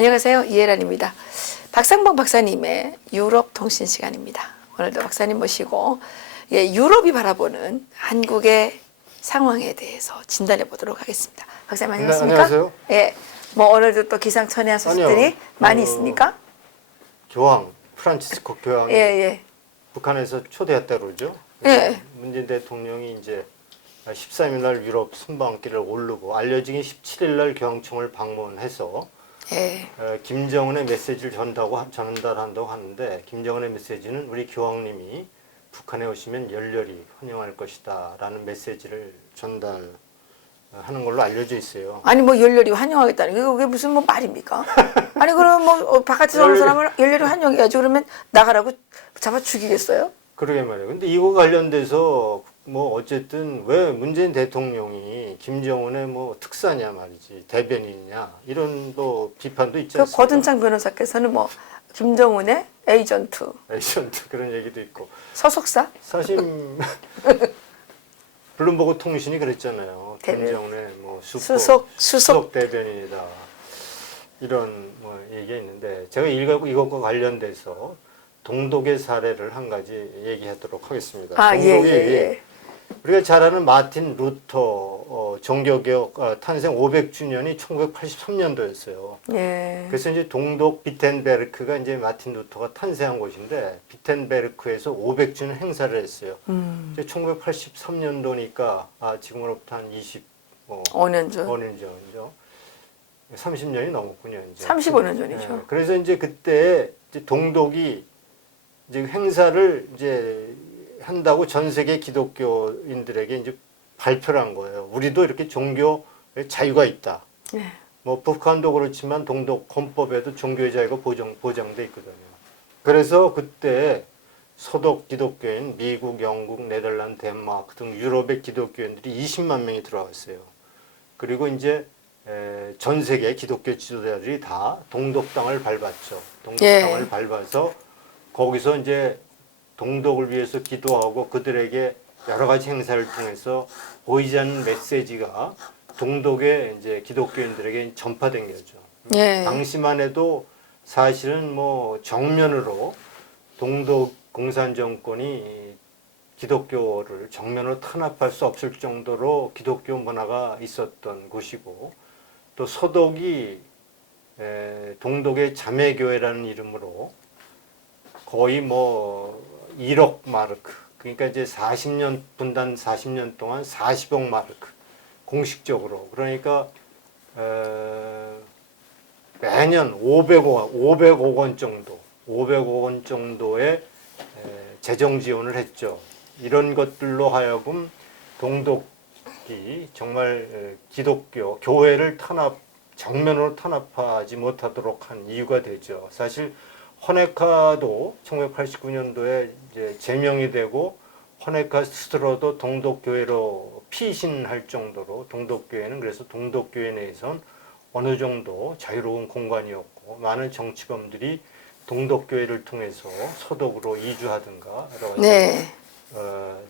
안녕하세요. 이혜란입니다. 박상봉 박사님의 유럽 통신 시간입니다. 오늘도 박사님 모시고 유럽이 바라보는 한국의 상황에 대해서 진단해 보도록 하겠습니다. 박사님 안녕하십니까? 네, 안녕하세요. 예, 뭐 오늘도 또 기상천외한 소식들이 아니요. 많이 있습니까? 교황, 프란치스코 교황이 예. 북한에서 초대했다고 그러죠. 예. 문재인 대통령이 이제 13일 날 유럽 순방길을 오르고 알려지긴 17일 날 교황청을 방문해서 예. 김정은의 메시지를 전달한다고 하는데, 김정은의 메시지는 우리 교황님이 북한에 오시면 열렬히 환영할 것이다 라는 메시지를 전달하는 걸로 알려져 있어요. 아니 뭐 열렬히 환영하겠다는 게 그게 무슨 뭐 말입니까? 아니 그럼 뭐 바깥에서 오는 사람을 열렬히 환영해야지. 그러면 나가라고 잡아 죽이겠어요? 그러게 말이에요. 근데 이거 관련돼서 뭐 어쨌든 왜 문재인 대통령이 김정은의 뭐 특사냐 말이지, 대변인이냐 이런 뭐 비판도 있지 그 않습니까? 거든창 변호사께서는 뭐 김정은의 에이전트, 그런 얘기도 있고. 소속사? 사실 블룸버그 통신이 그랬잖아요. 대변. 김정은의 뭐 수석 대변인이다. 이런 뭐 얘기가 있는데, 제가 이것과 관련돼서 동독의 사례를 한 가지 얘기하도록 하겠습니다. 동독이 우리가 잘 아는 마틴 루터 종교개혁 탄생 500주년이 1983년도였어요. 예. 그래서 이제 동독 비텐베르크가 이제 마틴 루터가 탄생한 곳인데, 비텐베르크에서 500주년 행사를 했어요. 이제 1983년도니까 지금으로부터 한 5년 전. 5년 전이죠. 30년이 넘었군요. 이제. 35년 전이죠. 네. 그래서 이제 그때 이제 동독이 이제 행사를 이제 한다고 전 세계 기독교인들에게 이제 발표를 한 거예요. 우리도 이렇게 종교의 자유가 있다. 네. 뭐 북한도 그렇지만 동독 헌법에도 종교의 자유가 보장돼 있거든요. 그래서 그때 서독 기독교인 미국, 영국, 네덜란드, 덴마크 등 유럽의 기독교인들이 20만 명이 들어왔어요. 그리고 이제 전 세계 기독교 지도자들이 다 동독당을 밟았죠. 동독당을 밟아서 거기서 이제 동독을 위해서 기도하고 그들에게 여러 가지 행사를 통해서 보이지 않는 메시지가 동독의 이제 기독교인들에게 전파된 거죠. 예. 당시만 해도 사실은 뭐 정면으로 동독 공산 정권이 기독교를 정면으로 탄압할 수 없을 정도로 기독교 문화가 있었던 곳이고, 또 서독이 동독의 자매교회라는 이름으로 거의 뭐 1억 마르크, 그러니까 이제 40년 분단 40년 동안 40억 마르크 공식적으로, 그러니까 매년 500억 원 정도의 재정 지원을 했죠. 이런 것들로 하여금 동독이 정말 기독교 교회를 정면으로 탄압하지 못하도록 한 이유가 되죠. 사실 호네카도 1989년도에 이제 제명이 되고, 호네카 스스로도 동독교회로 피신할 정도로 동독교회는, 그래서 동독교회 내에선 어느 정도 자유로운 공간이었고, 많은 정치범들이 동독교회를 통해서 서독으로 이주하든가 여러 가지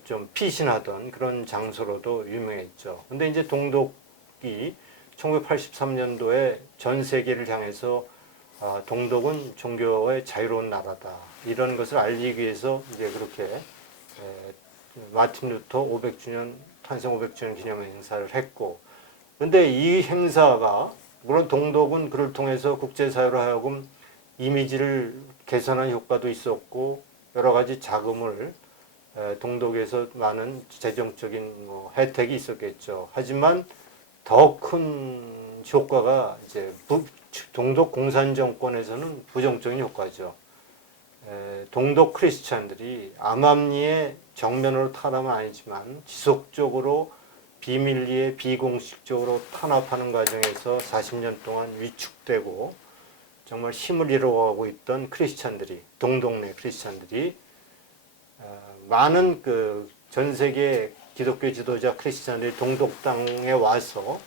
좀 피신하던 그런 장소로도 유명했죠. 근데 이제 동독이 1983년도에 전 세계를 향해서 동독은 종교의 자유로운 나라다, 이런 것을 알리기 위해서 이제 그렇게 마틴 루터 500주년 탄생 500주년 기념 행사를 했고, 그런데 이 행사가 물론 동독은 그를 통해서 국제사회로 하여금 이미지를 개선한 효과도 있었고, 여러 가지 자금을 동독에서 많은 재정적인 뭐 혜택이 있었겠죠. 하지만 더 큰 효과가 이제 동독 공산 정권에서는 부정적인 효과죠. 동독 크리스찬들이 암암리에 정면으로 탄압은 아니지만 지속적으로 비밀리에 비공식적으로 탄압하는 과정에서 40년 동안 위축되고 정말 힘을 잃어가고 있던 동독 내 크리스찬들이 많은 전 세계 기독교 지도자 크리스찬들이 동독 땅에 와서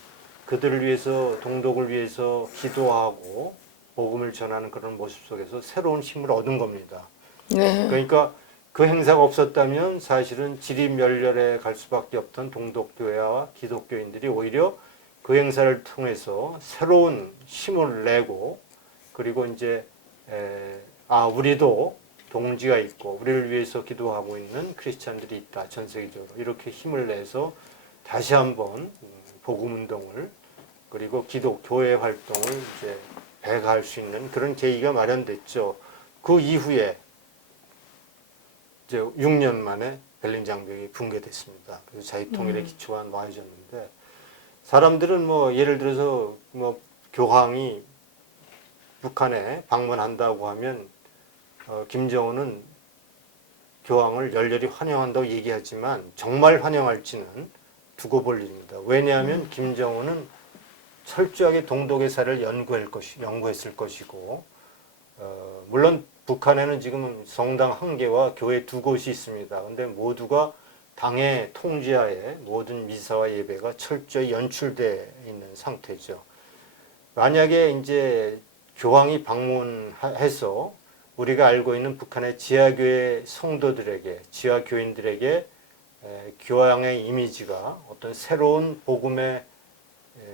그들을 위해서, 동독을 위해서 기도하고 복음을 전하는 그런 모습 속에서 새로운 힘을 얻은 겁니다. 네. 그러니까 그 행사가 없었다면 사실은 지리멸렬에 갈 수밖에 없던 동독교회와 기독교인들이 오히려 그 행사를 통해서 새로운 힘을 내고 그리고 이제 우리도 동지가 있고 우리를 위해서 기도하고 있는 크리스찬들이 있다. 전 세계적으로 이렇게 힘을 내서 다시 한번 복음 운동을 그리고 기독 교회 활동을 이제 배가할 수 있는 그런 계기가 마련됐죠. 그 이후에 이제 6년 만에 베를린 장벽이 붕괴됐습니다. 그래서 자유 통일의 기초가 놓아졌는데 사람들은 뭐 예를 들어서 뭐 교황이 북한에 방문한다고 하면 김정은은 교황을 열렬히 환영한다고 얘기하지만 정말 환영할지는 두고 볼 일입니다. 왜냐하면 김정은은 철저하게 동독의사를 연구했을 것이고 물론 북한에는 지금 성당 한 개와 교회 두 곳이 있습니다. 근데 모두가 당의 통제하에 모든 미사와 예배가 철저히 연출되어 있는 상태죠. 만약에 이제 교황이 방문해서 우리가 알고 있는 북한의 지하교회 성도들에게, 지하교인들에게 교황의 이미지가 어떤 새로운 복음의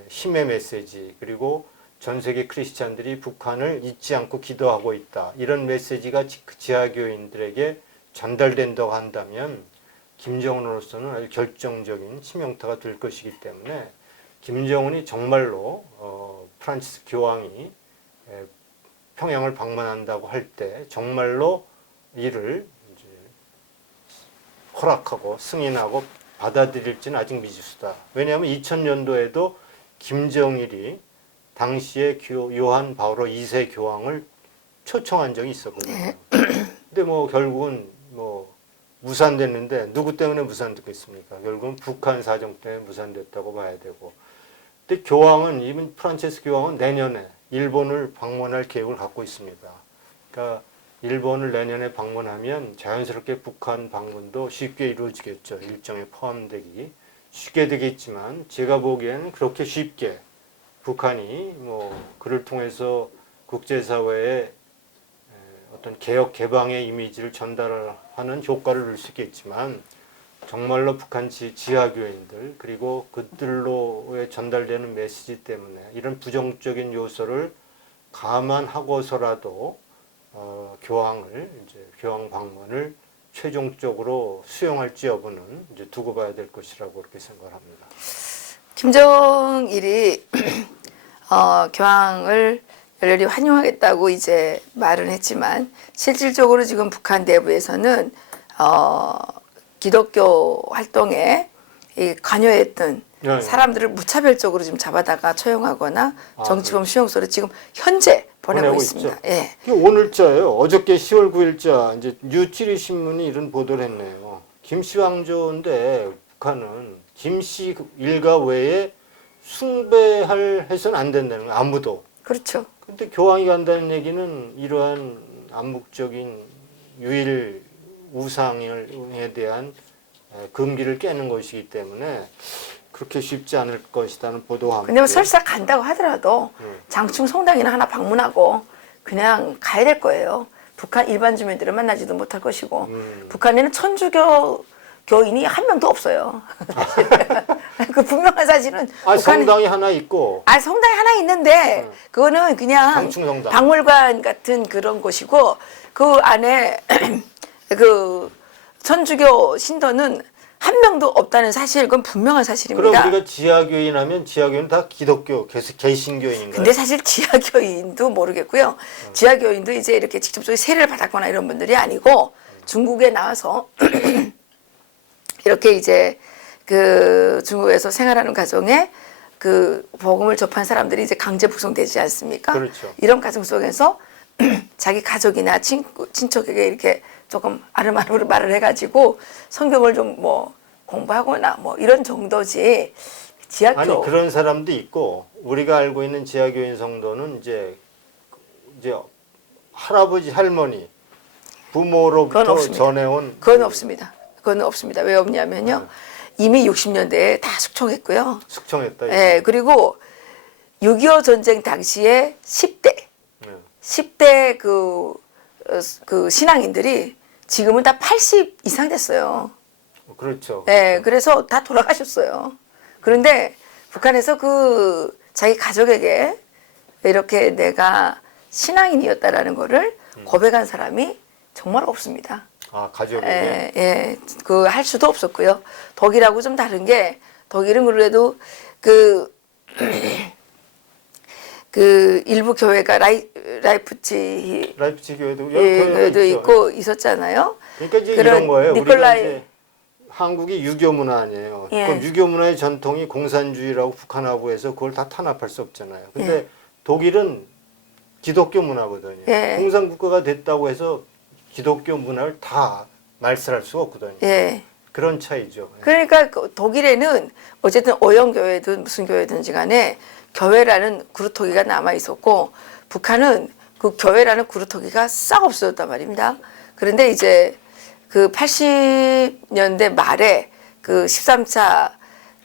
힘의 메시지, 그리고 전 세계 크리스찬들이 북한을 잊지 않고 기도하고 있다. 이런 메시지가 지하교인들에게 전달된다고 한다면 김정은으로서는 아주 결정적인 치명타가 될 것이기 때문에 김정은이 정말로 프란치스 교황이 평양을 방문한다고 할 때 정말로 이를 이제 허락하고 승인하고 받아들일지는 아직 미지수다. 왜냐하면 2000년도에도 김정일이 당시에 요한 바오로 2세 교황을 초청한 적이 있었거든요. 근데 뭐 결국은 뭐 무산됐는데 누구 때문에 무산됐겠습니까? 결국은 북한 사정 때문에 무산됐다고 봐야 되고. 근데 교황은 이번 프란체스 교황은 내년에 일본을 방문할 계획을 갖고 있습니다. 그러니까 일본을 내년에 방문하면 자연스럽게 북한 방문도 쉽게 이루어지겠죠. 일정에 포함되기 쉽게 되겠지만 제가 보기에는 그렇게 쉽게 북한이 뭐 그를 통해서 국제사회에 어떤 개혁 개방의 이미지를 전달하는 효과를 낼 수 있겠지만 정말로 북한 지하교인들 그리고 그들로에 전달되는 메시지 때문에 이런 부정적인 요소를 감안하고서라도 교황을 이제 교황 방문을 최종적으로 수용할지 여부는 이제 두고 봐야 될 것이라고 그렇게 생각을 합니다. 김정일이 교황을 열렬히 환영하겠다고 이제 말은 했지만 실질적으로 지금 북한 내부에서는 기독교 활동에 관여했던 네. 사람들을 무차별적으로 지금 잡아다가 처형하거나 정치범 수용소로 지금 현재 보내고 있습니다. 예. 오늘자예요. 어저께 10월 9일자 이제 뉴치리 신문이 이런 보도를 했네요. 김씨 왕조인데 북한은 김씨 일가 외에 숭배할 해서는 안 된다는 거예요. 아무도. 그렇죠. 근데 교황이 간다는 얘기는 이러한 암묵적인 유일 우상에 대한 금기를 깨는 것이기 때문에 그렇게 쉽지 않을 것이라는 보도와 함께. 근데 뭐 설사 간다고 하더라도 장충 성당이나 하나 방문하고 그냥 가야 될 거예요. 북한 일반 주민들을 만나지도 못할 것이고 북한에는 천주교 교인이 한 명도 없어요. 그 분명한 사실은 성당이 하나 있고. 성당이 하나 있는데 그거는 그냥 장충성당. 박물관 같은 그런 곳이고 그 안에 그 천주교 신도는 한 명도 없다는 사실, 그건 분명한 사실입니다. 그럼 우리가 지하교인 하면 지하교인 다 기독교, 개신교인인가요? 근데 사실 지하교인도 모르겠고요. 지하교인도 이제 이렇게 직접적으로 세례를 받았거나 이런 분들이 아니고 중국에 나와서 이렇게 이제 그 중국에서 생활하는 가정에 그 복음을 접한 사람들이 이제 강제 북송되지 않습니까? 그렇죠. 이런 가정 속에서 자기 가족이나 친척에게 이렇게 조금 아름아름 말을 해가지고 성경을 좀 뭐 공부하거나 뭐 이런 정도지. 지하교. 아니 그런 사람도 있고 우리가 알고 있는 지하교인 성도는 이제 할아버지 할머니 부모로부터 전해온 그건 없습니다. 그건 없습니다. 왜 없냐면요. 이미 60년대에 다 숙청했고요. 숙청했다. 예, 그리고 6.25 전쟁 당시에 10대 그 신앙인들이 지금은 다 80 이상 됐어요. 그렇죠. 예, 그래서 다 돌아가셨어요. 그런데 북한에서 그 자기 가족에게 이렇게 내가 신앙인이었다라는 거를 고백한 사람이 정말 없습니다. 아, 가족이. 그 할 수도 없었고요. 독일하고 좀 다른 게 독일은 그래도 그 일부 교회가 라이프치히 라이프치히 교회도 여러 교회가 교회도 있죠. 있고 있었잖아요. 그러니까 이제 그런 이런 거예요. 우리가 니콜라이 이제 한국이 유교 문화 아니에요. 예. 그럼 유교 문화의 전통이 공산주의라고 북한하고 해서 그걸 다 탄압할 수 없잖아요. 근데 예. 독일은 기독교 문화거든요. 예. 공산국가가 됐다고 해서 기독교 문화를 다 말살할 수가 없거든요. 예. 그런 차이죠. 그러니까 그 독일에는 어쨌든 오형교회든 무슨 교회든지 간에 교회라는 그루터기가 남아 있었고 북한은 그 교회라는 그루터기가 싹 없어졌단 말입니다. 그런데 이제 그 80년대 말에 그 13차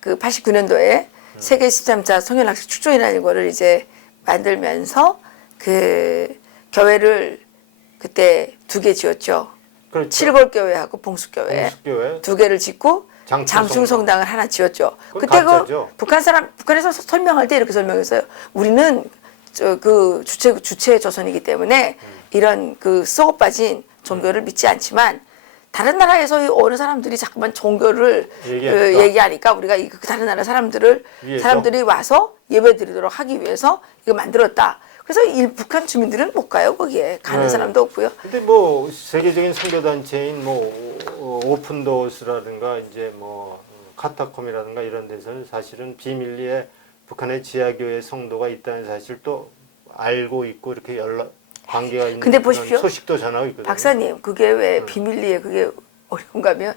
그 89년도에 세계 13차 성년학생 축조이라는 거를 이제 만들면서 그 교회를 그때 두 개 지었죠. 그렇죠. 칠골교회하고 봉숙교회 공수교회, 두 개를 짓고 장충성당. 장충성당을 하나 지었죠. 그건 그때 가짜죠. 북한에서 설명할 때 이렇게 설명했어요. 우리는 주체 조선이기 때문에 이런 그 썩어 빠진 종교를 믿지 않지만 다른 나라에서 오는 사람들이 자꾸만 종교를 얘기하니까. 얘기하니까 우리가 그 다른 나라 위해서? 사람들이 와서 예배드리도록 하기 위해서 이거 만들었다. 그래서 북한 주민들은 못 가요 거기에 가는 네. 사람도 없고요. 근데 뭐 세계적인 선교 단체인 뭐 오픈도어스라든가 이제 뭐 카타콤이라든가 이런 데서는 사실은 비밀리에 북한의 지하교회 성도가 있다는 사실 또 알고 있고 이렇게 연락 관계가 있는 근데 그런 보십시오. 소식도 전하고 있거든요. 박사님, 그게 왜 비밀리에 그게 어려운가 하면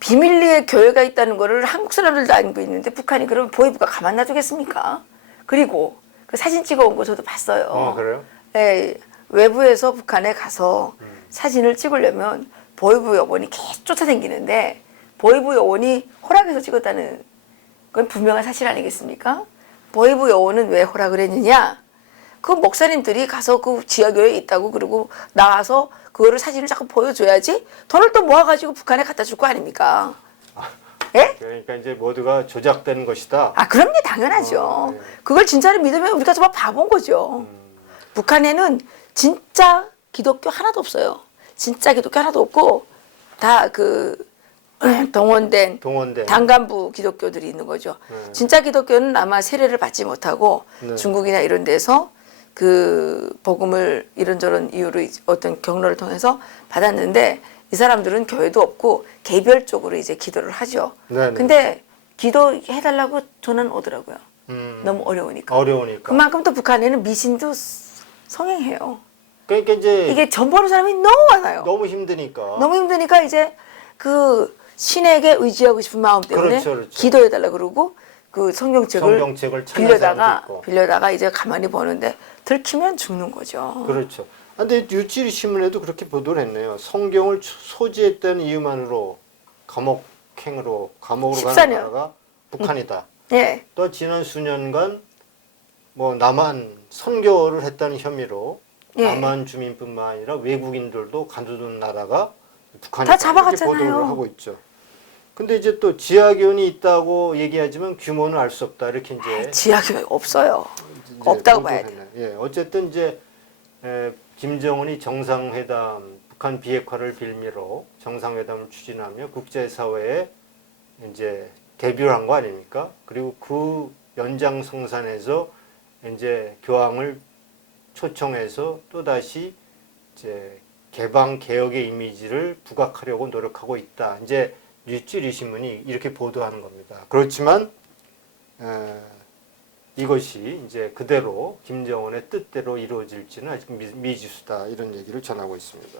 비밀리에 교회가 있다는 거를 한국 사람들도 알고 있는데 북한이 그러면 보위부가 가만 놔두겠습니까? 그리고 그 사진 찍어온 거 저도 봤어요. 그래요? 예, 외부에서 북한에 가서 사진을 찍으려면 보위부 요원이 계속 쫓아다니는데 보위부 요원이 허락해서 찍었다는 건 분명한 사실 아니겠습니까? 보위부 요원은 왜 허락을 했느냐? 그 목사님들이 가서 그 지하교회에 있다고 그러고 나와서 그거를 사진을 자꾸 보여줘야지 돈을 또 모아가지고 북한에 갖다 줄 거 아닙니까? 예? 그러니까 이제 모두가 조작된 것이다. 아, 그럼요, 당연하죠. 네. 그걸 진짜로 믿으면 우리가 정말 바본 거죠. 북한에는 진짜 기독교 하나도 없어요. 진짜 기독교 하나도 없고 다 그 동원된 당간부 기독교들이 있는 거죠. 네. 진짜 기독교는 아마 세례를 받지 못하고 네. 중국이나 이런 데서 그 복음을 이런저런 이유로 어떤 경로를 통해서 받았는데 이 사람들은 교회도 없고 개별적으로 이제 기도를 하죠. 네네. 근데 기도해달라고 전화는 오더라고요. 음, 너무 어려우니까. 어려우니까. 그만큼 또 북한에는 미신도 성행해요. 그러니까 이제 이게 전 보는 사람이 너무 많아요. 너무 힘드니까. 너무 힘드니까 이제 그 신에게 의지하고 싶은 마음 때문에 그렇죠, 그렇죠. 기도해달라 그러고 그 성경책을 찾는 사람도 있고. 빌려다가 이제 가만히 보는데 들키면 죽는 거죠. 그렇죠. 근데 뉴질이 신문에도 그렇게 보도를 했네요. 성경을 소지했다는 이유만으로 감옥으로 가는 14년. 나라가 북한이다. 네. 또 지난 수년간 뭐 남한 선교를 했다는 혐의로 예. 남한 주민뿐만 아니라 외국인들도 가두는 나라가 북한이다. 다 잡아갔잖아요. 이렇게 보도를 하고 있죠. 근데 이제 또 지하교원이 있다고 얘기하지만 규모는 알 수 없다. 이렇게 이제 지하교회 없어요. 이제 없다고 보도를 봐야 돼요. 했네요. 예, 어쨌든 이제 김정은이 정상회담 북한 비핵화를 빌미로 정상회담을 추진하며 국제사회에 이제 데뷔를 한 거 아닙니까? 그리고 그 연장성산에서 이제 교황을 초청해서 또 다시 이제 개방 개혁의 이미지를 부각하려고 노력하고 있다. 이제 뉴질이 신문이 이렇게 보도하는 겁니다. 그렇지만 이것이 이제 그대로 김정은의 뜻대로 이루어질지는 아직 미지수다 이런 얘기를 전하고 있습니다.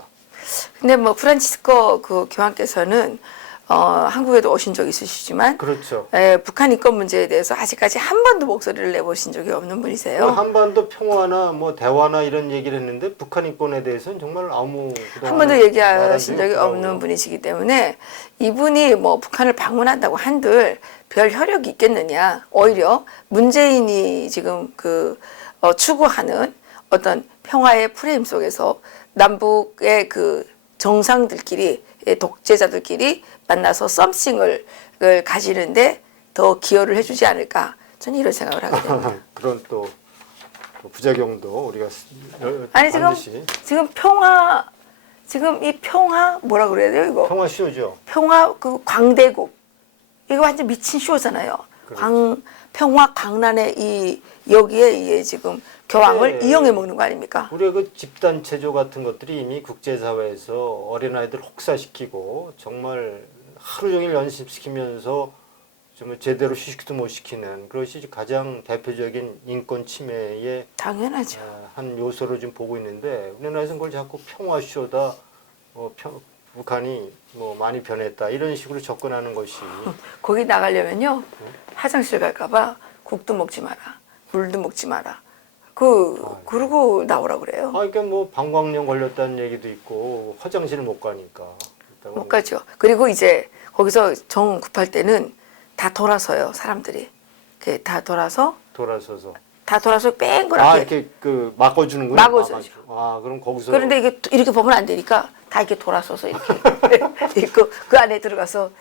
근데 뭐 프란치스코 그 교황께서는 한국에도 오신 적 있으시지만 그렇죠. 북한 인권 문제에 대해서 아직까지 한 번도 목소리를 내보신 적이 없는 분이세요. 한반도 평화나 뭐 대화나 이런 얘기를 했는데 북한 인권에 대해서는 정말 아무 한 번도 얘기하신 적이 없더라고요. 없는 분이시기 때문에 이분이 뭐 북한을 방문한다고 한들 별 혈력이 있겠느냐. 오히려 문재인이 지금 추구하는 어떤 평화의 프레임 속에서 남북의 그 정상들끼리 독재자들끼리 만나서 썸씽을 가지는데 더 기여를 해주지 않을까 저는 이런 생각을 하게 됩니다. 그런 또 그 부작용도 우리가 아니 지금 반드시 지금 이 평화 뭐라 그래야 돼요 이거? 평화 쇼죠. 평화 그 광대국 이거 완전 미친 쇼잖아요. 그렇죠. 평화 광란의 이 여기에 이게 지금 교황을 네. 이용해 먹는 거 아닙니까? 우리가 그 집단 체조 같은 것들이 이미 국제사회에서 어린아이들 혹사시키고 정말 하루 종일 연습시키면서 좀 제대로 휴식도 못 시키는 그것이 가장 대표적인 인권 침해의 당연하죠. 한 요소로 좀 보고 있는데 우리나라에서는 그걸 자꾸 평화쇼다, 북한이 뭐 많이 변했다 이런 식으로 접근하는 것이 거기 나가려면요 화장실 갈까봐 국도 먹지 마라, 물도 먹지 마라. 그러고 나오라 그래요. 그러니까 뭐 방광염 걸렸다는 얘기도 있고 화장실 못 가니까 못 가죠. 그리고 이제 거기서 정 급할 때는 다 돌아서요 사람들이. 이렇게 다 돌아서 뺑그랗게. 이렇게 그 막아주는군요. 막아주죠. 그럼 거기서 그런데 이게 이렇게 보면 안 되니까 다 이렇게 돌아서서 이렇게 그 안에 들어가서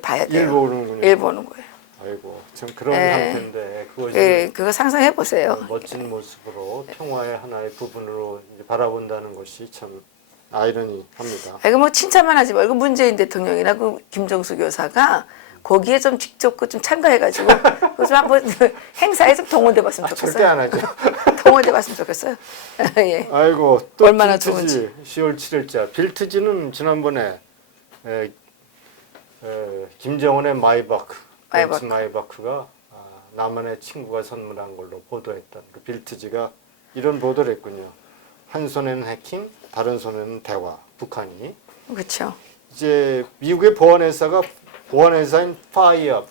봐야 돼요. 일 보는군요. 일 보는 거예요. 아이고 참 그런 예. 상태인데 그것이 그거 상상해 보세요. 멋진 모습으로 평화의 하나의 부분으로 이제 바라본다는 것이 참 아이러니합니다. 이거 뭐 칭찬만 하지 말고 문재인 대통령이나 그 김정수 교사가 거기에 좀 직접 좀 참가해가지고 그좀 한번 행사에 좀 동원돼봤으면 좋겠어요. 절대 안 하죠. 동원돼봤으면 좋겠어요. 예. 아이고 또 얼마나 빌트지 10월 7일자 빌트지는 지난번에 김정은의 벤츠 마이바크가 남한의 친구가 선물한 걸로 보도했던 그 빌트지가 이런 보도를 했군요. 한 손에는 해킹, 다른 손에는 대화. 북한이 그렇죠. 이제 미국의 보안회사인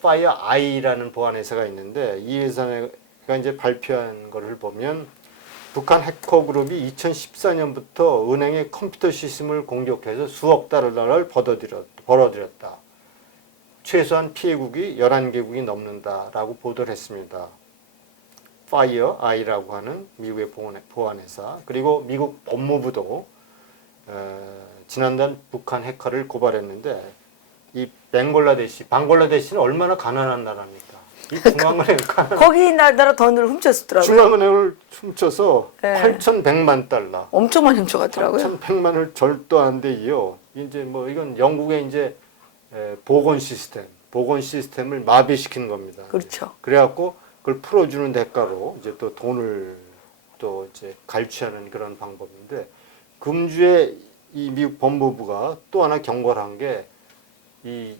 파이어아이라는 보안회사가 있는데 이 회사가 이제 발표한 것을 보면 북한 해커 그룹이 2014년부터 은행의 컴퓨터 시스템을 공격해서 수억 달러를 벌어들였다. 최소한 피해국이 11개국이 넘는다라고 보도를 했습니다. 파이어아이라고 하는 미국의 보안회사 그리고 미국 법무부도 지난달 북한 해커를 고발했는데 이 방글라데시는 얼마나 가난한 나라입니까? 이 중앙은행 거기 나라 돈을 훔쳤더라고요. 중앙은행을 훔쳐서 네. 8,100만 달러. 엄청 많이 훔쳐갔더라고요. 8,100만을 절도한 데 이어 이제 뭐 이건 영국의 이제 보건 시스템을 마비시킨 겁니다. 그렇죠. 그래갖고 그걸 풀어주는 대가로 이제 또 돈을 또 이제 갈취하는 그런 방법인데 금주에 이 미국 법무부가 또 하나 경고를 한 게 이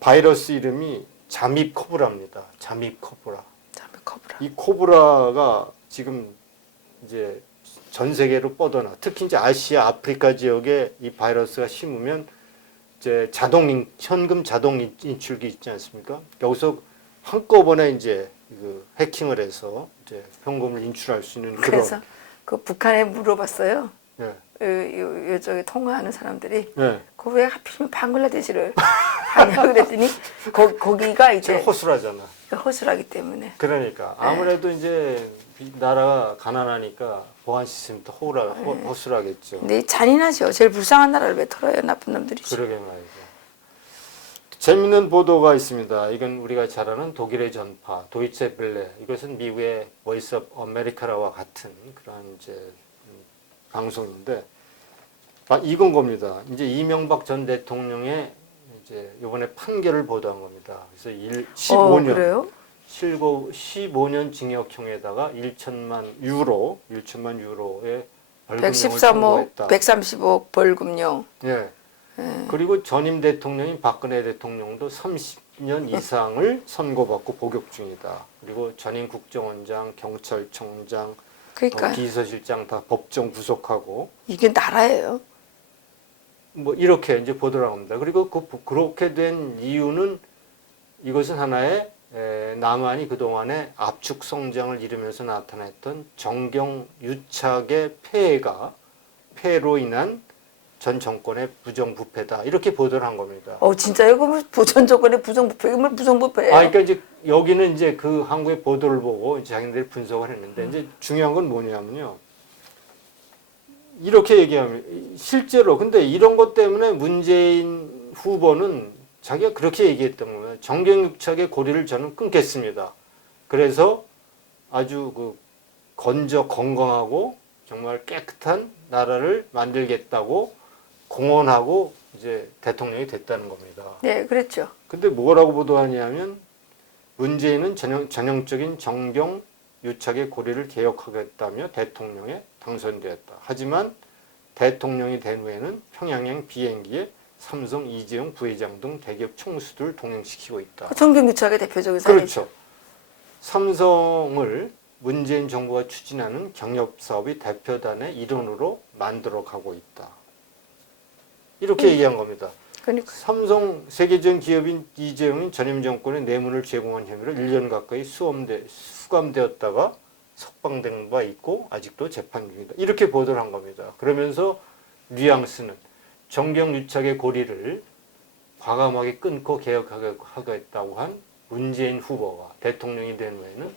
바이러스 이름이 잠입 코브라입니다. 잠입 코브라. 이 코브라가 지금 이제 전 세계로 뻗어나 특히 이제 아시아, 아프리카 지역에 이 바이러스가 심으면 이제 현금 자동 인출기 있지 않습니까? 여기서 한꺼번에 이제 그 해킹을 해서 이제 현금을 인출할 수 있는 그래서 그 북한에 물어봤어요. 네. 요쪽에 통화하는 사람들이 네. 그 왜 하필이면 방글라데시를 하냐 그랬더니 거기가 이제 허술하잖아. 허술하기 때문에. 그러니까 아무래도 이제 나라가 가난하니까 보안 시스템도 허술하겠죠. 근데 잔인하죠. 제일 불쌍한 나라를 왜 털어요? 나쁜 놈들이지. 그러게 말이죠. 재밌는 보도가 있습니다. 이건 우리가 잘 아는 독일의 전파, 도이체 벨레. 이것은 미국의 보이스 오브 아메리카와 같은 그런 이제 방송인데 이건 겁니다. 이제 이명박 전 대통령의 이제 이번에 판결을 보도한 겁니다. 그래서 15년 그래요? 15년 징역형에다가 1천만 유로의 벌금형을 113억, 선고했다. 130억 벌금형. 예. 그리고 전임 대통령인 박근혜 대통령도 30년 이상을 선고받고 복역 중이다. 그리고 전임 국정원장, 경찰청장, 그러니까 비서실장 다 법정 구속하고 이게 나라예요. 뭐 이렇게 이제 보도를 합니다. 그리고 그렇게 된 이유는 이것은 하나의 남한이 그동안에 압축 성장을 이루면서 나타났던 정경유착의 폐해로 인한 전 정권의 부정부패다. 이렇게 보도를 한 겁니다. 진짜요? 그럼 전 정권의 부정부패, 이건 부정부패예요. 그러니까 이제 여기는 이제 그 한국의 보도를 보고 이제 자기들이 분석을 했는데 이제 중요한 건 뭐냐면요. 이렇게 얘기하면 실제로 근데 이런 것 때문에 문재인 후보는 자기가 그렇게 얘기했던 거예요. 정경유착의 고리를 저는 끊겠습니다. 그래서 아주 그 건강하고 정말 깨끗한 나라를 만들겠다고 공언하고 이제 대통령이 됐다는 겁니다. 네, 그랬죠. 근데 뭐라고 보도하냐면 문재인은 전형적인 정경 유착의 고리를 개혁하겠다며 대통령에 당선되었다. 하지만 대통령이 된 후에는 평양행 비행기에 삼성 이재용 부회장 등 대기업 총수들을 동행시키고 있다. 정경유착의 대표적인 사례죠. 그렇죠. 삼성을 문재인 정부가 추진하는 경협사업의 대표단의 일원으로 만들어가고 있다. 이렇게 얘기한 겁니다. 그러니까 삼성 세계적인 기업인 이재용은 전임 정권의 뇌물을 제공한 혐의로 1년 가까이 수감되었다가 석방된 바 있고 아직도 재판 중이다. 이렇게 보도를 한 겁니다. 그러면서 뉘앙스는 정경유착의 고리를 과감하게 끊고 개혁하겠다고 한 문재인 후보가 대통령이 된 후에는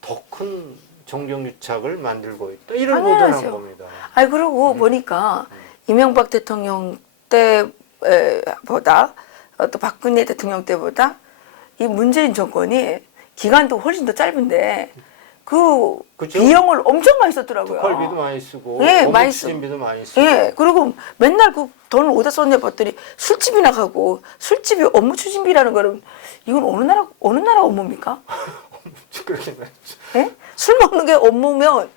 더 큰 정경유착을 만들고 있다. 이런 보도를 한 당연하죠. 겁니다. 아니 그러고 보니까 이명박 대통령 때보다 또 박근혜 대통령 때보다 이 문재인 정권이 기간도 훨씬 더 짧은데 그 그죠? 비용을 엄청 많이 썼더라고요. 특활비도 많이 쓰고 예, 업무 많이 추진비도 많이 쓰고 예, 그리고 맨날 그 돈을 어디다 썼냐 봤더니 술집이나 가고 술집이 업무 추진비라는 거는 이건 어느 나라 업무입니까? 그렇게 말이죠. 예? 술 먹는 게 업무면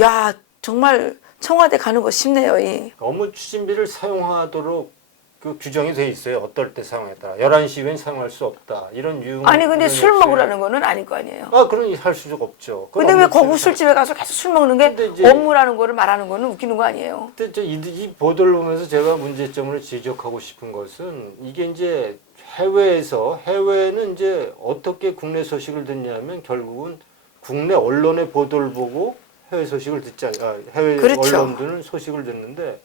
야 정말 청와대 가는 거 쉽네요. 이. 업무 추진비를 사용하도록 그 규정이 돼 있어요. 어떨 때 사용했다. 11시 이후엔 사용할 수 없다. 이런 유형. 아니 근데 이런 술 없어요. 먹으라는 거는 아닐 거 아니에요. 그러니 할 수가 없죠. 근데 왜 업무 거기 추진- 술집에 가서 계속 술 먹는 게 근데 이제- 업무라는 거를 말하는 거는 웃기는 거 아니에요. 근데 이 보도를 보면서 제가 문제점을 지적하고 싶은 것은 이게 이제 해외는 이제 어떻게 국내 소식을 듣냐면 결국은 국내 언론의 보도를 보고 해외 소식을 해외 그렇죠. 언론들은 소식을 듣는데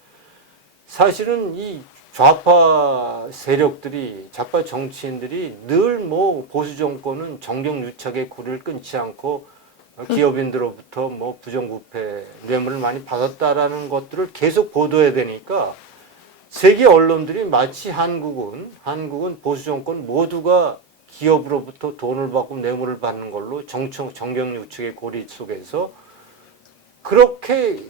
사실은 이 좌파 세력들이 좌파 정치인들이 늘 뭐 보수 정권은 정경유착의 고리를 끊지 않고 기업인들로부터 뭐 부정부패 뇌물을 많이 받았다라는 것들을 계속 보도해야 되니까 세계 언론들이 마치 한국은 보수 정권 모두가 기업으로부터 돈을 받고 뇌물을 받는 걸로 정경유착의 고리 속에서 그렇게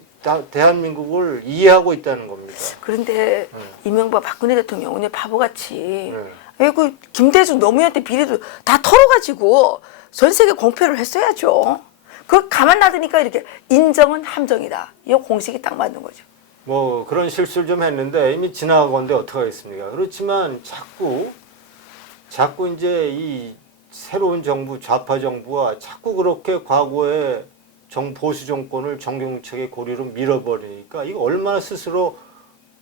대한민국을 이해하고 있다는 겁니다. 그런데 이명박 박근혜 대통령 오늘 바보같이 네. 그 김대중 노무현한테 비리도 다 털어가지고 전 세계 공표를 했어야죠. 그걸 가만 놔두니까 이렇게 인정은 함정이다. 이 공식이 딱 맞는 거죠. 뭐 그런 실수를 좀 했는데 이미 지나간 건데 어떡하겠습니까? 그렇지만 자꾸 이제 이 새로운 정부 좌파 정부가 자꾸 그렇게 과거에 보수 정권을 정경유착의 고리로 밀어버리니까 이거 얼마나 스스로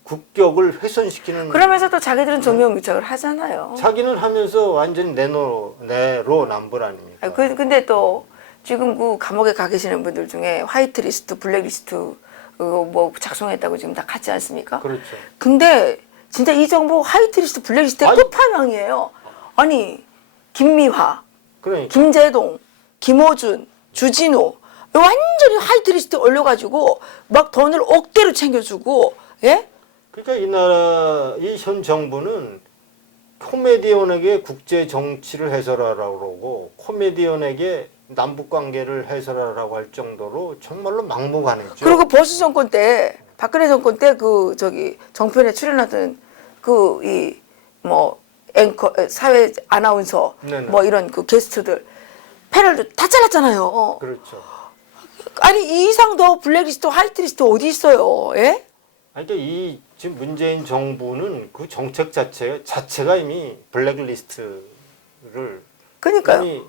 국격을 훼손시키는. 그러면서 또 자기들은 정경유착을 하잖아요. 자기는 하면서 완전 내로남불 아닙니까? 근데 또 지금 그 감옥에 가 계시는 분들 중에 화이트리스트, 블랙리스트 뭐 작성했다고 지금 다 갔지 않습니까? 그렇죠. 근데 진짜 이 정부 화이트리스트, 블랙리스트의 아니. 끝판왕이에요. 아니 김미화, 그러니까 김재동, 김호준, 주진우 완전히 화이트리스트에 올려가지고 막 돈을 억대로 챙겨주고 예? 그러니까 이 현 정부는 코미디언에게 국제 정치를 해설하라고 그러고 코미디언에게 남북 관계를 해설하라고 할 정도로 정말로 막무가내죠. 그리고 보수 정권 때 박근혜 정권 때 그 저기 정편에 출연하던 그 이 뭐 앵커 사회 아나운서 네네. 뭐 이런 그 게스트들 패널도 다 잘랐잖아요. 그렇죠. 아니 이 이상 더 블랙리스트, 화이트리스트 어디 있어요? 예? 아니, 그러니까 이 지금 문재인 정부는 그 정책 자체가 이미 블랙리스트를 그러니까요. 이미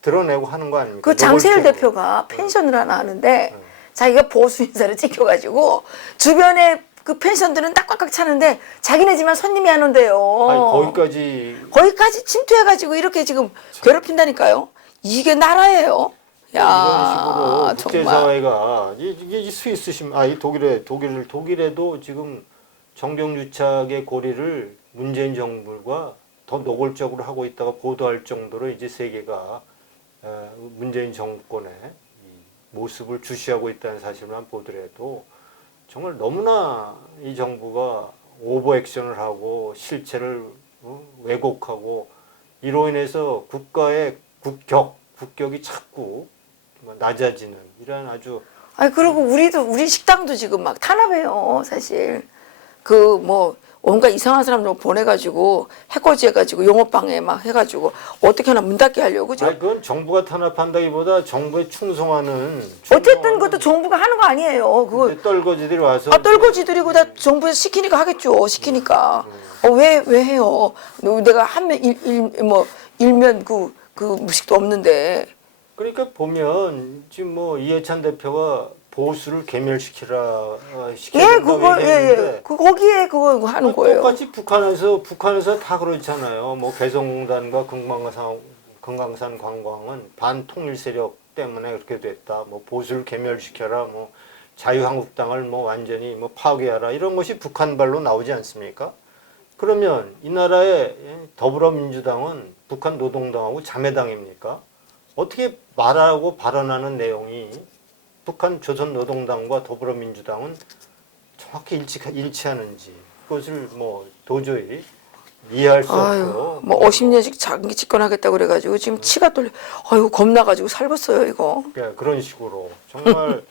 드러내고 하는 거 아닙니까? 그 장세일 노골적으로. 대표가 펜션을 하나 하는데 자기가 보수 인사를 찍혀가지고 주변에 그 펜션들은 딱 꽉꽉 차는데 자기네 집만 손님이 안 온대요. 아니, 거기까지 침투해가지고 이렇게 지금 괴롭힌다니까요. 이게 나라예요. 이런 식으로 정말. 국제사회가 이 스위스 이 독일에도 지금 정경유착의 고리를 문재인 정부가 더 노골적으로 하고 있다가 보도할 정도로 이제 세계가 문재인 정권의 이 모습을 주시하고 있다는 사실만 보더라도 정말 너무나 이 정부가 오버 액션을 하고 실체를 왜곡하고 이로 인해서 국가의 국격이 자꾸 낮아지는 이런 아주 아니 그리고 우리 식당도 지금 막 탄압해요 사실. 그 뭐 온갖 이상한 사람들 보내가지고 해코지해가지고 영업방해 막 해가지고 어떻게 하나 문 닫게 하려고 지금. 아니 그건 정부가 탄압한다기보다 정부에 충성하는 어쨌든 그것도 정부가 하는 거 아니에요. 그거 떨거지들이 와서 떨거지들이고 다 정부에서 시키니까 하겠죠. 시키니까. 왜 해요? 내가 한면 일면 그 무식도 없는데. 그러니까 보면 지금 뭐 이해찬 대표가 보수를 개멸시키라 시켜야 예, 된다고 그거 얘기했는데 거기에 그거 하는 거예요. 똑같이 북한에서 다 그렇잖아요. 뭐 개성공단과 금강산 관광은 반통일 세력 때문에 그렇게 됐다. 뭐 보수를 개멸시켜라. 뭐 자유한국당을 뭐 완전히 뭐 파괴하라. 이런 것이 북한발로 나오지 않습니까? 그러면 이 나라의 더불어민주당은 북한 노동당하고 자매당입니까? 어떻게 말하고 발언하는 내용이 북한 조선노동당과 더불어민주당은 정확히 일치하는지 그것을 뭐 도저히 이해할 수 없고 뭐 50년씩 장기 집권하겠다고 그래가지고 지금 치가 떨려. 아유 겁나가지고 살겠어요 이거. 그런 식으로 정말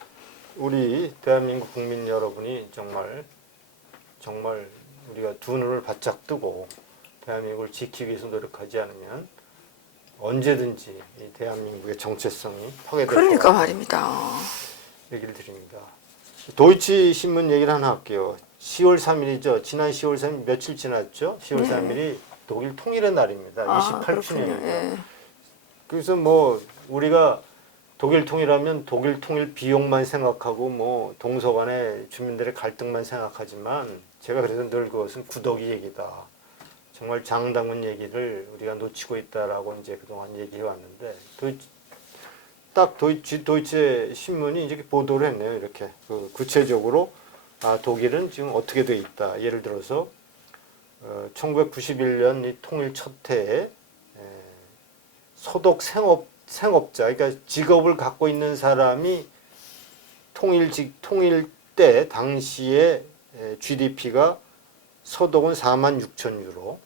우리 대한민국 국민 여러분이 정말 우리가 두 눈을 바짝 뜨고 대한민국을 지키기 위해서 노력하지 않으면 언제든지 이 대한민국의 정체성이 파괴될 그러니까 거라고 말입니다. 얘기를 드립니다. 도이치 신문 얘기를 하나 할게요. 10월 3일이죠. 지난 10월 3일 며칠 지났죠? 10월 3일이 독일 통일의 날입니다. 28주년이에요. 예. 그래서 뭐 우리가 독일 통일하면 독일 통일 비용만 생각하고 뭐 동서간의 주민들의 갈등만 생각하지만 제가 그래서 늘 그것은 구더기 얘기다. 정말 장담은 얘기를 우리가 놓치고 있다라고 이제 그동안 얘기해 왔는데 딱 도이치 신문이 이제 보도를 했네요. 이렇게 구체적으로 독일은 지금 어떻게 돼 있다. 예를 들어서 1991년 이 통일 첫 해에 소득 생업자, 그러니까 직업을 갖고 있는 사람이 통일 때 당시에 GDP가 서독은 4만 6천 유로.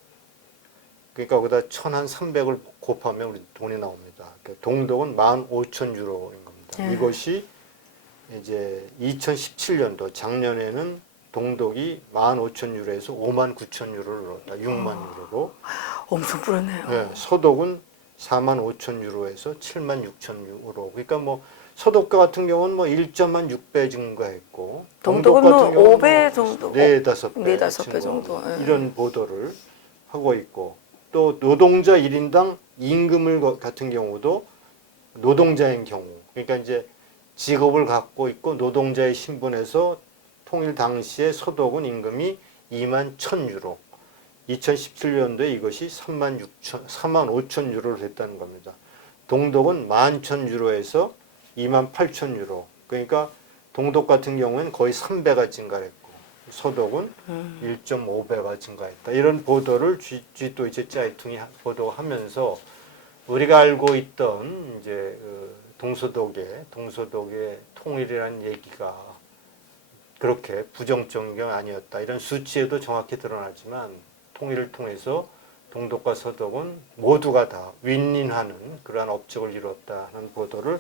그러니까 거기다 1,300을 곱하면 우리 돈이 나옵니다. 그러니까 동독은 15,000유로인 겁니다. 이것이 이제 2017년도 작년에는 동독이 15,000유로에서 59,000유로를 얻었다. 6만 유로로. 엄청 불었네요. 네, 서독은 45,000유로에서 76,000유로. 그러니까 뭐 서독과 같은 경우는 뭐 1.6배 증가했고 동독은 뭐 5배 정도, 4-5배 정도. 예. 이런 보도를 하고 있고 또 노동자 1인당 임금을 같은 경우도 노동자인 경우 그러니까 이제 직업을 갖고 있고 노동자의 신분에서 통일 당시에 소득은 임금이 2만 1,000유로 2017년도에 이것이 3만 5천 유로를 됐다는 겁니다. 동독은 11,000유로에서 2만 8천 유로 그러니까 동독 같은 경우에는 거의 3배가 증가했고 서독은 1.5배가 증가했다. 이런 보도를 쥐도이체 짜이퉁이 보도하면서 우리가 알고 있던 이제 동서독의 통일이라는 얘기가 그렇게 부정적인 게 아니었다. 이런 수치에도 정확히 드러나지만 통일을 통해서 동독과 서독은 모두가 다 윈윈하는 그러한 업적을 이뤘다는 보도를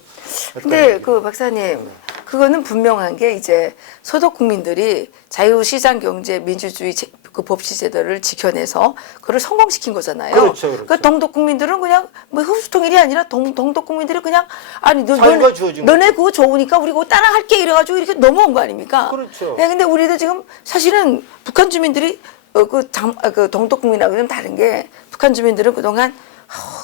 근데 그 박사님 그거는 분명한 게 이제 서독 국민들이 자유시장 경제 민주주의 그 법치 제도를 지켜내서 그걸 성공시킨 거잖아요. 그렇죠. 그 동독 국민들은 그냥 뭐 흡수통일이 아니라 동독 국민들이 그냥 아니 자유가 주어진 너네 그거 좋으니까 우리 그거 따라할게 이래가지고 이렇게 넘어온 거 아닙니까? 그렇죠. 네, 근데 우리도 지금 사실은 북한 주민들이 그 동독 국민하고 좀 다른 게 북한 주민들은 그동안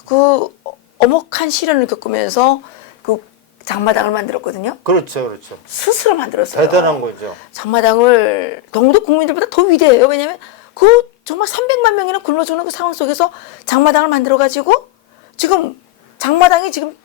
그 엄혹한 시련을 겪으면서 그 장마당을 만들었거든요. 그렇죠. 스스로 만들었어요. 대단한 거죠. 장마당을 동독 국민들보다 더 위대해요. 왜냐하면 그 정말 300만 명이나 굶어 죽는 그 상황 속에서 장마당을 만들어 가지고 지금 장마당이 지금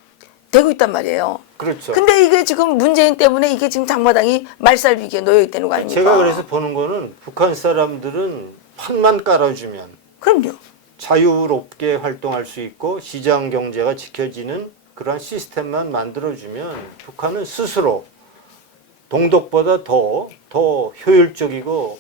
되고 있단 말이에요. 그렇죠. 근데 이게 지금 문재인 때문에 이게 지금 장마당이 말살 위기에 놓여 있다는 거 아닙니까? 제가 그래서 보는 거는 북한 사람들은 판만 깔아주면 그럼요. 자유롭게 활동할 수 있고 시장 경제가 지켜지는 그러한 시스템만 만들어주면 북한은 스스로 동독보다 더 효율적이고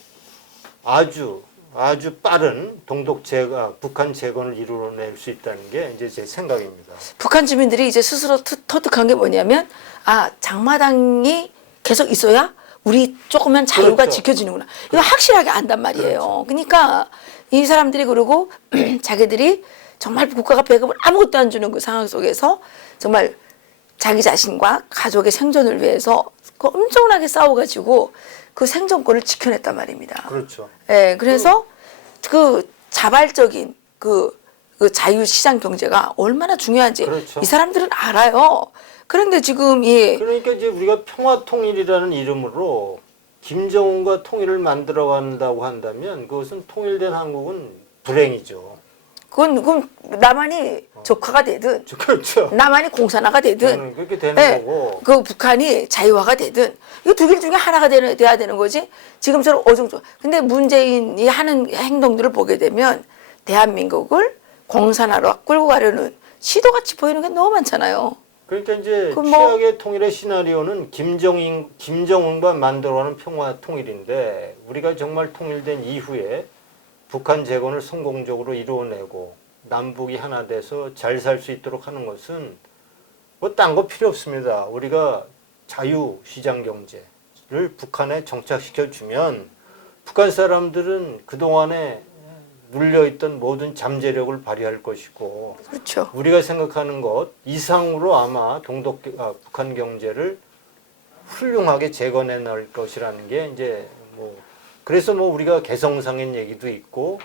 아주 아주 빠른 동독 제거, 북한 재건을 이루어낼 수 있다는 게 이제 제 생각입니다. 북한 주민들이 이제 스스로 터득한 게 뭐냐면 아 장마당이 계속 있어야 우리 조금은 자유가 그렇죠. 지켜지는구나. 이거 확실하게 안단 말이에요. 그러니까 이 사람들이 그러고 자기들이 정말 국가가 배급을 아무것도 안 주는 그 상황 속에서 정말 자기 자신과 가족의 생존을 위해서 그 엄청나게 싸워가지고 그 생존권을 지켜냈단 말입니다. 그렇죠. 예, 그래서 그 자발적인 그 자유시장 경제가 얼마나 중요한지 그렇죠. 이 사람들은 알아요. 그런데 지금 이 그러니까 이제 우리가 평화통일이라는 이름으로 김정은과 통일을 만들어 간다고 한다면 그것은 통일된 한국은 불행이죠. 그건 남한이 적화가 되든 그렇죠. 남한이 공산화가 되든 저는 그렇게 되는 예, 거고. 그 북한이 자유화가 되든 이거 두 개 중에 하나가 돼야 되는 거지. 지금처럼 어중조. 근데 문재인이 하는 행동들을 보게 되면 대한민국을 공산화로 끌고 가려는 시도같이 보이는 게 너무 많잖아요. 그러니까 이제 그 뭐- 최악의 통일의 시나리오는 김정은과 만들어가는 평화 통일인데 우리가 정말 통일된 이후에 북한 재건을 성공적으로 이루어내고 남북이 하나 돼서 잘 살 수 있도록 하는 것은 뭐 딴 거 필요 없습니다. 우리가 자유 시장 경제를 북한에 정착시켜 주면 북한 사람들은 그동안에 눌려있던 모든 잠재력을 발휘할 것이고 그렇죠. 우리가 생각하는 것 이상으로 아마 북한 경제를 훌륭하게 재건해 낼 것이라는 게 이제 뭐 그래서 뭐 우리가 개성상인 얘기도 있고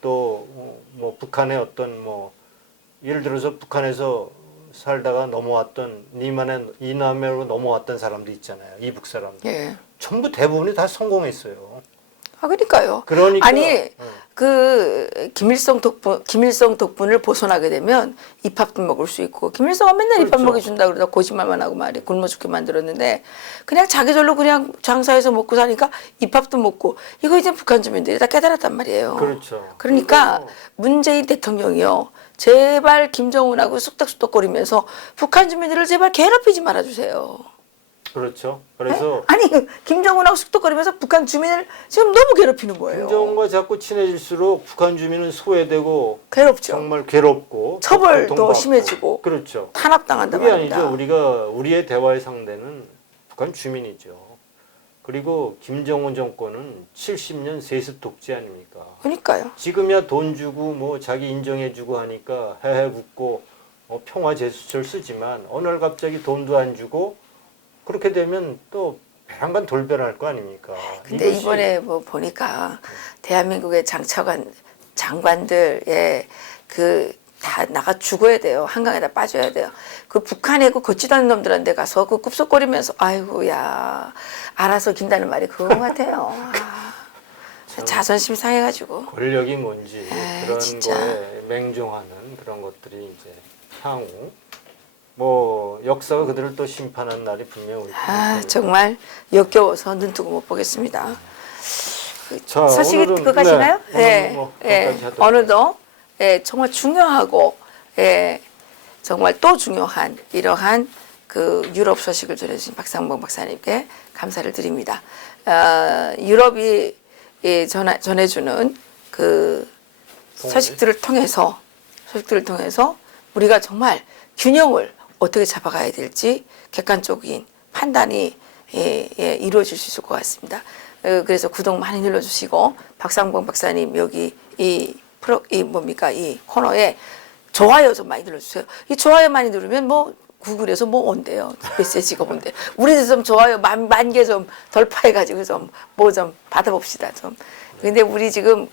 또 뭐 북한의 어떤 뭐 예를 들어서 북한에서 살다가 넘어왔던 이남해로 넘어왔던 사람도 있잖아요. 이북 사람들. 예. 전부 대부분이 다 성공했어요. 아 그러니까요. 그러니까 아니 그 김일성 덕분을 벗어나게 되면 입밥도 먹을 수 있고 김일성은 맨날 입밥 그렇죠. 먹여준다 그러다 거짓말만 하고 말이 굶어 죽게 만들었는데 그냥 자기절로 그냥 장사해서 먹고 사니까 입밥도 먹고 이거 이제 북한 주민들이 다 깨달았단 말이에요. 그렇죠. 그러니까 문재인 대통령이요. 제발 김정은하고 쑥덕쑥덕거리면서 북한 주민들을 제발 괴롭히지 말아주세요. 그렇죠. 그래서 아니 김정은하고 쑥덕거리면서 북한 주민을 지금 너무 괴롭히는 거예요. 김정은과 자꾸 친해질수록 북한 주민은 소외되고 괴롭죠. 정말 괴롭고 처벌도 고통받고. 심해지고 그렇죠. 탄압당한단 그게 말입니다. 아니죠. 우리의 대화의 상대는 북한 주민이죠. 그리고 김정은 정권은 70년 세습 독재 아닙니까? 그러니까요. 지금이야 돈 주고 뭐 자기 인정해주고 하니까 헤헤 웃고 평화 제스처를 쓰지만 어느 날 갑자기 돈도 안 주고 그렇게 되면 또 배란간 돌변할 거 아닙니까? 근데 이것이 이번에 뭐 보니까 대한민국의 장관들 그 다 나가 죽어야 돼요. 한강에다 빠져야 돼요. 그 북한에 그 걷지도 않는 놈들한테 가서 그 굽석거리면서 아이고야 알아서 긴다는 말이 그거 같아요. 자존심 상해가지고. 권력이 뭔지 그런 진짜. 거에 맹종하는 그런 것들이 이제 향후 뭐 역사가 그들을 또 심판하는 날이 분명히 올 겁니다. 정말 역겨워서 눈 뜨고 못 보겠습니다. 자, 소식이 오늘은, 듣고 가시나요? 네, 오늘 뭐 거기까지 하도록 오늘도 정말 중요하고 정말 또 중요한 이러한 그 유럽 소식을 전해주신 박상봉 박사님께 감사를 드립니다. 유럽이 전해주는 그 소식들을 통해서 우리가 정말 균형을 어떻게 잡아가야 될지 객관적인 판단이 이루어질 수 있을 것 같습니다. 그래서 구독 많이 눌러주시고 박상봉 박사님 여기 이 코너에 좋아요 좀 많이 눌러주세요. 이 좋아요 많이 누르면 뭐 구글에서 뭐 온대요. 메시지가 온대. 우리도 좀 좋아요 만 개 좀 돌파해가지고 좀 뭐 좀 받아봅시다 좀. 근데 우리 지금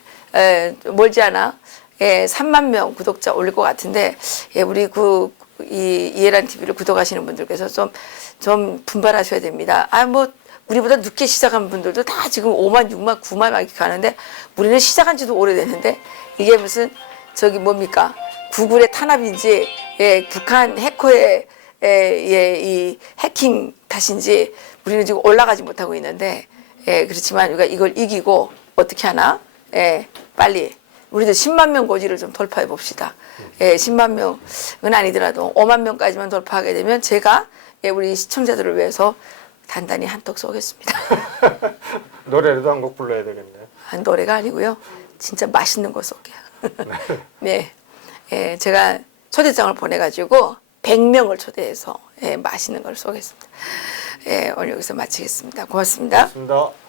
멀지 않아 3만 명 구독자 올릴 것 같은데 우리 이 이해란 TV를 구독하시는 분들께서 좀 분발하셔야 됩니다. 뭐 우리보다 늦게 시작한 분들도 다 지금 5만, 6만, 9만 막 이렇게 가는데 우리는 시작한 지도 오래됐는데 이게 무슨 뭡니까? 구글의 탄압인지 북한 해커의 이 해킹 탓인지 우리는 지금 올라가지 못하고 있는데 그렇지만 우리가 이걸 이기고 어떻게 하나? 빨리 우리도 10만 명 고지를 좀 돌파해 봅시다. 10만 명은 아니더라도 5만 명까지만 돌파하게 되면 제가 우리 시청자들을 위해서 단단히 한턱 쏘겠습니다. 노래라도 한 곡 불러야 되겠네. 노래가 아니고요. 진짜 맛있는 거 쏠게요. 네, 예, 제가 초대장을 보내가지고 100명을 초대해서 예, 맛있는 걸 쏘겠습니다. 예, 오늘 여기서 마치겠습니다. 고맙습니다. 고맙습니다.